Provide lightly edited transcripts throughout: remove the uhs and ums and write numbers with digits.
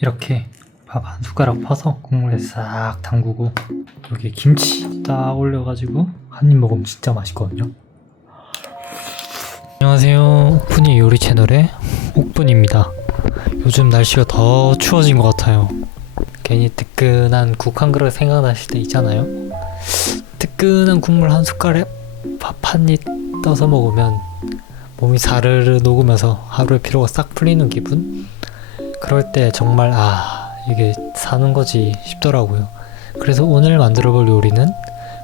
이렇게 밥 한 숟가락 퍼서 국물에 싹 담그고 여기에 김치 딱 올려가지고 한 입 먹으면 진짜 맛있거든요. 안녕하세요, 옥분이 요리 채널의 옥분입니다. 요즘 날씨가 더 추워진 것 같아요. 괜히 뜨끈한 국 한 그릇 생각나실 때 있잖아요. 뜨끈한 국물 한 숟갈에 밥 한 입 떠서 먹으면 몸이 사르르 녹으면서 하루의 피로가 싹 풀리는 기분? 그럴 때 정말 이게 사는 거지 싶더라고요. 그래서 오늘 만들어 볼 요리는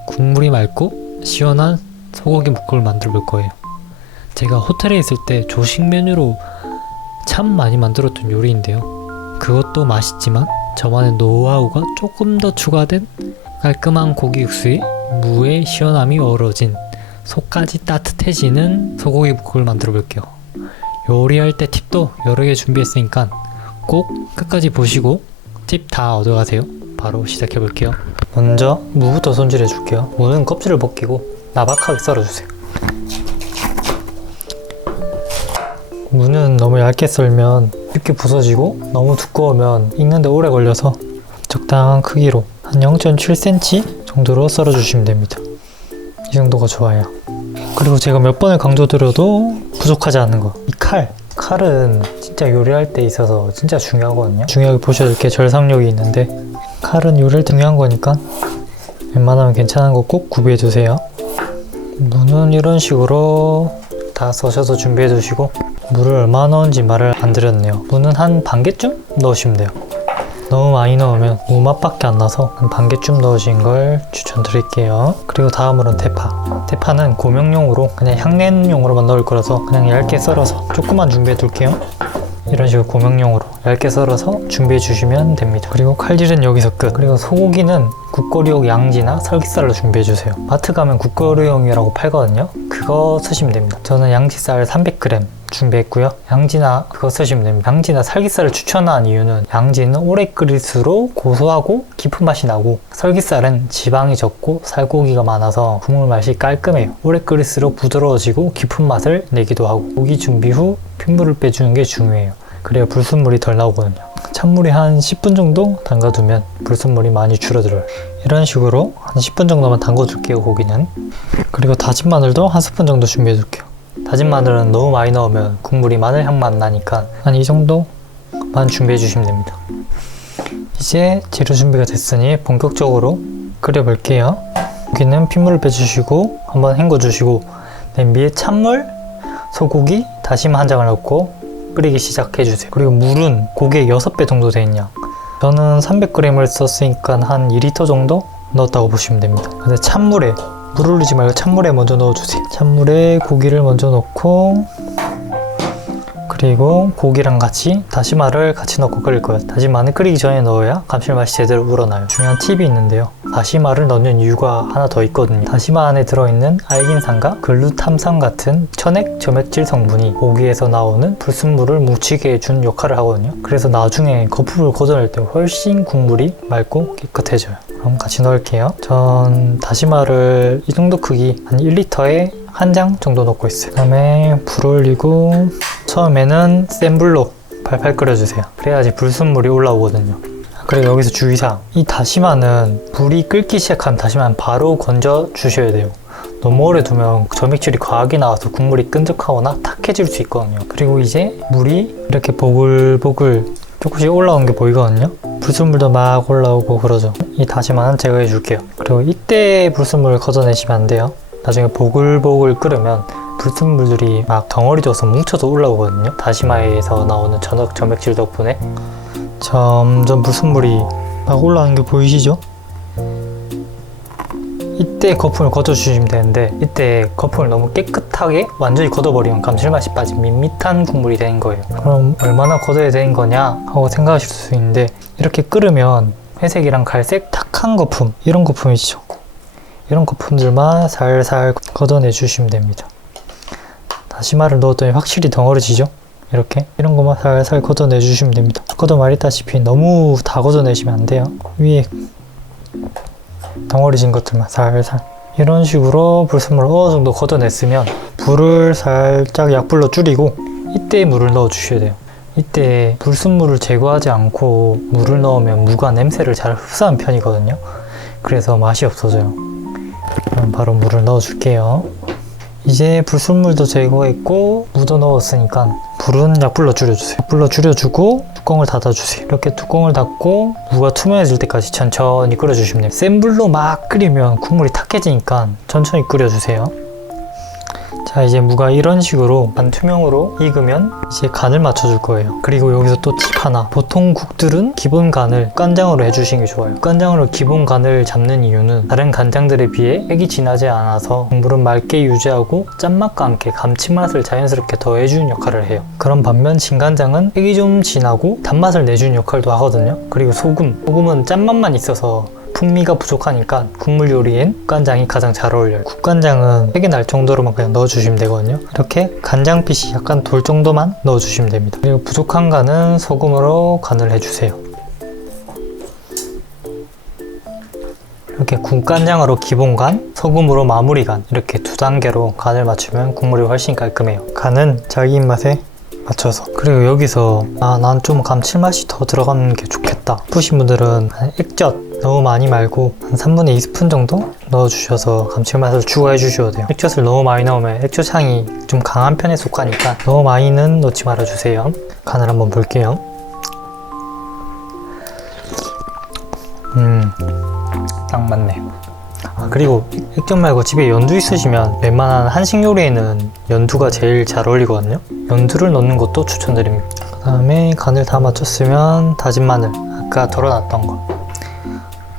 국물이 맑고 시원한 소고기 묵국을 만들어 볼 거예요. 제가 호텔에 있을 때 조식 메뉴로 참 많이 만들었던 요리인데요. 그것도 맛있지만 저만의 노하우가 조금 더 추가된 깔끔한 고기 육수에 무의 시원함이 어우러진 속까지 따뜻해지는 소고기 묵국을 만들어 볼게요. 요리할 때 팁도 여러 개 준비했으니까 꼭 끝까지 보시고 팁 다 얻어가세요. 바로 시작해 볼게요. 먼저 무부터 손질해 줄게요. 무는 껍질을 벗기고 나박하게 썰어주세요. 무는 너무 얇게 썰면 쉽게 부서지고 너무 두꺼우면 익는데 오래 걸려서 적당한 크기로 한 0.7cm 정도로 썰어주시면 됩니다. 이 정도가 좋아요. 그리고 제가 몇 번을 강조드려도 부족하지 않은 거, 이 칼은 진짜 요리할 때 있어서 진짜 중요하거든요. 중요하게 보셔야 될 게 절삭력이 있는데 칼은 요리할 때 중요한 거니까 웬만하면 괜찮은 거 꼭 구비해 두세요. 무는 이런 식으로 다 써셔서 준비해 두시고, 물을 얼마 넣은지 말을 안 드렸네요. 무는 한 반 개쯤 넣으시면 돼요. 너무 많이 넣으면 무 맛밖에 안 나서 한 반 개쯤 넣으신 걸 추천드릴게요. 그리고 다음으로는 대파는 고명용으로 그냥 향내용으로만 넣을 거라서 그냥 얇게 썰어서 조금만 준비해 둘게요. 이런 식으로 고명용으로 얇게 썰어서 준비해 주시면 됩니다. 그리고 칼질은 여기서 끝. 그리고 소고기는 국거리용 양지나 설기살로 준비해 주세요. 마트 가면 국거리용이라고 팔거든요. 그거 쓰시면 됩니다. 저는 양지살 300g 준비했고요. 양지나 그거 쓰시면 됩니다. 양지나 살기살을 추천한 이유는 양지는 오래 끓일수록 고소하고 깊은 맛이 나고, 설기살은 지방이 적고 살코기가 많아서 국물 맛이 깔끔해요. 오래 끓일수록 부드러워지고 깊은 맛을 내기도 하고, 고기 준비 후 핏물을 빼주는 게 중요해요. 그래야 불순물이 덜 나오거든요. 찬물에 한 10분 정도 담가두면 불순물이 많이 줄어들어요. 이런 식으로 한 10분 정도만 담궈둘게요, 고기는. 그리고 다진 마늘도 한 스푼 정도 준비해둘게요. 다진 마늘은 너무 많이 넣으면 국물이 마늘 향만 나니까 한 이 정도만 준비해주시면 됩니다. 이제 재료 준비가 됐으니 본격적으로 끓여볼게요. 고기는 핏물을 빼주시고 한번 헹궈주시고, 냄비에 찬물, 소고기, 다시마 한 장을 넣고 끓이기 시작해주세요. 그리고 물은 고기의 6배 정도 되는 양, 저는 300g을 썼으니까 한 2리터 정도 넣었다고 보시면 됩니다. 근데 찬물에 물 올리지 말고 찬물에 먼저 넣어주세요. 찬물에 고기를 먼저 넣고, 그리고 고기랑 같이 다시마를 같이 넣고 끓일 거예요. 다시마는 끓이기 전에 넣어야 감칠맛이 제대로 우러나요. 중요한 팁이 있는데요. 다시마를 넣는 이유가 하나 더 있거든요. 다시마 안에 들어있는 알긴산과 글루탐산 같은 천액 점액질 성분이 고기에서 나오는 불순물을 뭉치게 해준 역할을 하거든요. 그래서 나중에 거품을 걷어낼 때 훨씬 국물이 맑고 깨끗해져요. 그럼 같이 넣을게요. 전 다시마를 이 정도 크기 한 1리터에 한 장 정도 넣고 있어요. 그 다음에 불 올리고 처음에는 센 불로 팔팔 끓여주세요. 그래야지 불순물이 올라오거든요. 그리고 여기서 주의사항, 이 다시마는 불이 끓기 시작한 다시마는 바로 건져 주셔야 돼요. 너무 오래 두면 점액질이 과하게 나와서 국물이 끈적하거나 탁해질 수 있거든요. 그리고 이제 물이 이렇게 보글보글 조금씩 올라오는 게 보이거든요. 불순물도 막 올라오고 그러죠. 이 다시마는 제거해 줄게요. 그리고 이때 불순물을 걷어내시면 안 돼요. 나중에 보글보글 끓으면 불순물들이 막 덩어리 져서 뭉쳐서 올라오거든요. 다시마에서 나오는 점액질 덕분에 점점 불순물이 막 올라오는 게 보이시죠? 이때 거품을 걷어주시면 되는데, 이때 거품을 너무 깨끗하게 완전히 걷어버리면 감칠맛이 빠진 밋밋한 국물이 되는 거예요. 그럼 얼마나 걷어야 되는 거냐 하고 생각하실 수 있는데, 이렇게 끓으면 회색이랑 갈색 탁한 거품, 이런 거품이죠. 이런 거품들만 살살 걷어내 주시면 됩니다. 다시마를 넣었더니 확실히 덩어리지죠? 이렇게 이런 것만 살살 걷어내 주시면 됩니다. 아까도 말했다시피 너무 다 걷어내시면 안 돼요. 위에 덩어리진 것들만 살살, 이런 식으로 불순물을 어느 정도 걷어냈으면 불을 살짝 약불로 줄이고 이때 물을 넣어 주셔야 돼요. 이때 불순물을 제거하지 않고 물을 넣으면 무가 냄새를 잘 흡수하는 편이거든요. 그래서 맛이 없어져요. 그럼 바로 물을 넣어줄게요. 이제 불순물도 제거했고 무도 넣었으니까 불은 약불로 줄여주세요. 약불로 줄여주고 뚜껑을 닫아주세요. 이렇게 뚜껑을 닫고 무가 투명해질 때까지 천천히 끓여주시면 돼요. 센 불로 막 끓이면 국물이 탁해지니까 천천히 끓여주세요. 자, 이제 무가 이런 식으로 반투명으로 익으면 이제 간을 맞춰줄 거예요. 그리고 여기서 또 팁 하나. 보통 국들은 기본 간을 간장으로 해주시는 게 좋아요. 간장으로 기본 간을 잡는 이유는 다른 간장들에 비해 액이 진하지 않아서 국물은 맑게 유지하고 짠맛과 함께 감칠맛을 자연스럽게 더해주는 역할을 해요. 그런 반면 진간장은 액이 좀 진하고 단맛을 내주는 역할도 하거든요. 그리고 소금은 짠맛만 있어서 풍미가 부족하니까 국물 요리엔 국간장이 가장 잘 어울려요. 국간장은 색이 날 정도로만 그냥 넣어주시면 되거든요. 이렇게 간장빛이 약간 돌 정도만 넣어주시면 됩니다. 그리고 부족한 간은 소금으로 간을 해주세요. 이렇게 국간장으로 기본 간, 소금으로 마무리 간, 이렇게 두 단계로 간을 맞추면 국물이 훨씬 깔끔해요. 간은 자기 입맛에 맞춰서. 그리고 여기서 난 좀 감칠맛이 더 들어가는 게 좋겠다 싶으신 분들은 액젓 너무 많이 말고 한 3분의 2스푼 정도 넣어주셔서 감칠맛을 추가해 주셔도 돼요. 액젓을 너무 많이 넣으면 액젓 향이 좀 강한 편에 속하니까 너무 많이는 넣지 말아주세요. 간을 한번 볼게요. 딱 맞네요. 그리고 액젓 말고 집에 연두 있으시면 웬만한 한식 요리에는 연두가 제일 잘 어울리거든요. 연두를 넣는 것도 추천드립니다. 그 다음에 간을 다 맞췄으면 다진 마늘, 아까 덜어놨던 거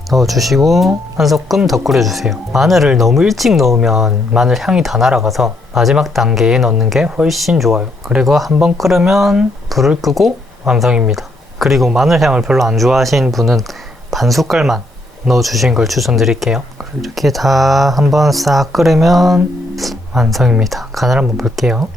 넣어주시고 한 소끔 더 끓여주세요. 마늘을 너무 일찍 넣으면 마늘 향이 다 날아가서 마지막 단계에 넣는 게 훨씬 좋아요. 그리고 한번 끓으면 불을 끄고 완성입니다. 그리고 마늘 향을 별로 안 좋아하시는 분은 반 숟갈만 넣어주신 걸 추천드릴게요. 이렇게 다 한번 싹 끓으면 완성입니다. 간을 한번 볼게요.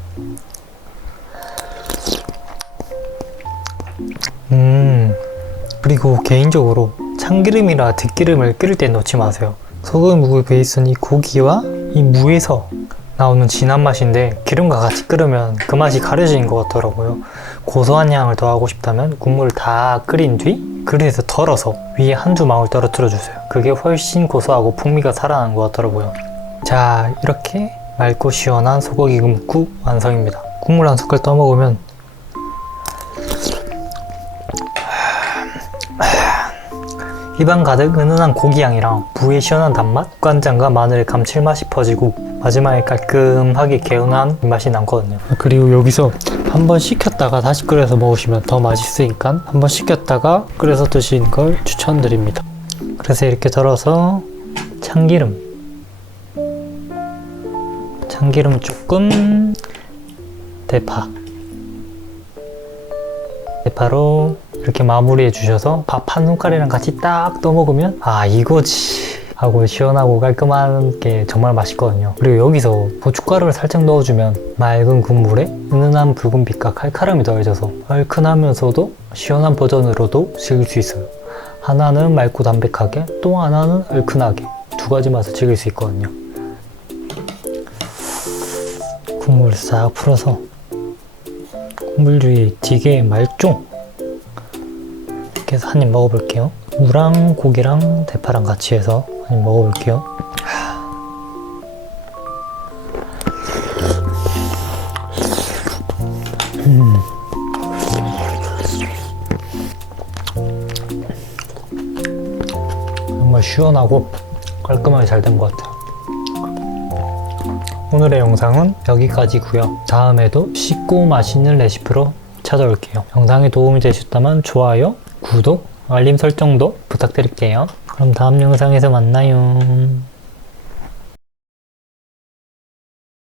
그리고 개인적으로 참기름이나 들기름을 끓일 때 넣지 마세요. 소금, 무의 베이스는 이 고기와 이 무에서 나오는 진한 맛인데 기름과 같이 끓으면 그 맛이 가려지는 것 같더라고요. 고소한 향을 더하고 싶다면 국물을 다 끓인 뒤 그릇에서 덜어서 위에 한두 방울 떨어뜨려 주세요. 그게 훨씬 고소하고 풍미가 살아나는 것 같더라고요. 자, 이렇게 맑고 시원한 소고기 묵국 완성입니다. 국물 한 숟갈 떠먹으면 입안 가득 은은한 고기향이랑 무의 시원한 단맛, 국간장과 마늘의 감칠맛이 퍼지고 마지막에 깔끔하게 개운한 맛이 남거든요. 그리고 여기서 한번 식혔다가 다시 끓여서 먹으시면 더 맛있으니까 한번 식혔다가 끓여서 드시는 걸 추천드립니다. 그래서 이렇게 덜어서 참기름 조금, 대파로 이렇게 마무리해 주셔서 밥 한 숟갈이랑 같이 딱 떠먹으면 이거지 하고 시원하고 깔끔한 게 정말 맛있거든요. 그리고 여기서 고춧가루를 살짝 넣어주면 맑은 국물에 은은한 붉은빛과 칼칼함이 더해져서 얼큰하면서도 시원한 버전으로도 즐길 수 있어요. 하나는 맑고 담백하게, 또 하나는 얼큰하게 두 가지 맛을 즐길 수 있거든요. 국물을 싹 풀어서 국물주의 되게 말종 이렇게 해서 한 입 먹어볼게요. 무랑 고기랑 대파랑 같이 해서 한 입 먹어볼게요. 정말 시원하고 깔끔하게 잘 된 것 같아요. 오늘의 영상은 여기까지고요. 다음에도 쉽고 맛있는 레시피로 찾아올게요. 영상이 도움이 되셨다면 좋아요, 구독, 알림 설정도 부탁드릴게요. 그럼 다음 영상에서 만나요.